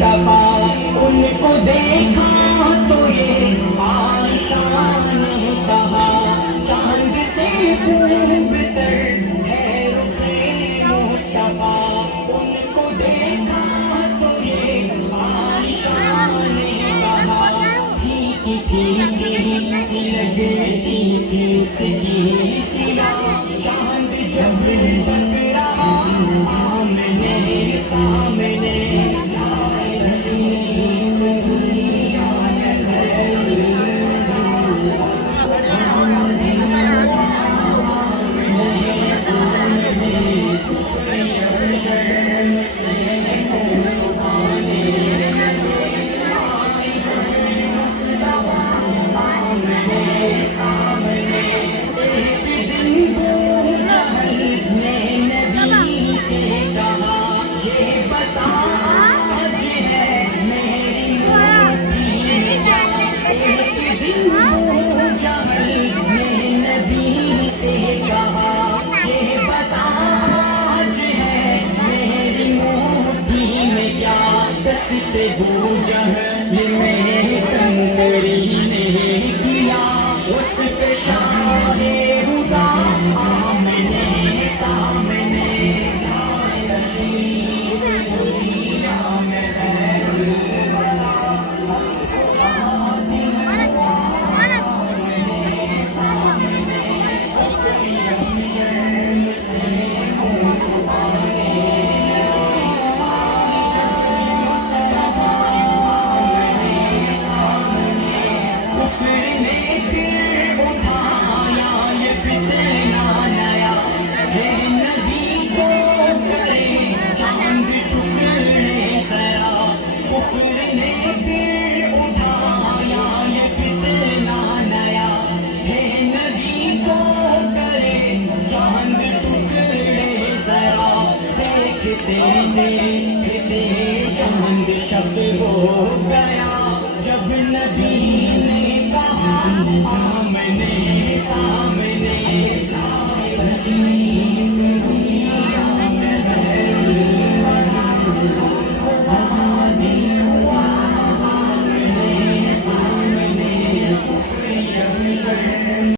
मुस्तफा, उनको देखा तो ये आशान कहा, चांद से खूबतर है रुखे मुस्तफा, उनको देखा तो ये आशान कहा, फीकी फीकी सी लगती थी उसकी सिया, चांद जब टकरा आमने सामने, जहल में कंकरी ने किया उस पे शाहे हुदा आमने सामने, देखते चांद शब हो गया, जब नबी ने कहा आमने सामने,